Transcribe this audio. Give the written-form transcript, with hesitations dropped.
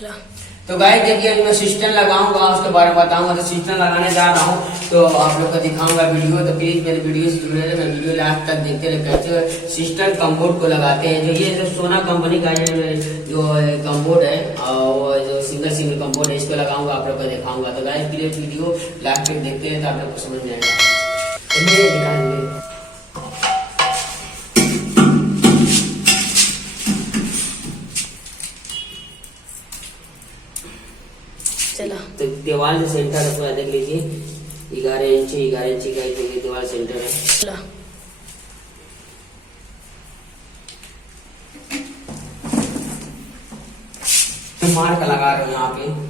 चलो तो गाइस देखिए अभी मैं सिस्टम लगाऊंगा, उसके बारे में बताऊंगा। तो सिस्टम लगाने जा रहा हूँ तो आप लोग को दिखाऊंगा वीडियो। तो प्लीज मेरे वीडियो से जुड़े रहे, मैं वीडियो लास्ट तक देखते रहे कैसे सिस्टम कम्बोर्ड को लगाते हैं। जो ये जो सोना कंपनी का ये जो कम्बोर्ड है और वो जो सिंगल कम्बोर्ड है, इसको लगाऊंगा, आप लोग को दिखाऊंगा। तो गाइस प्लीज वीडियो लास्ट तक देखते हैं तो आप लोग को समझ में आएगा। चलो तो दीवार से सेंटर है, पूरा देख लीजिए 11 इंची का दीवार सेंटर है। चलो मार्क लगा रहे हो यहाँ पे।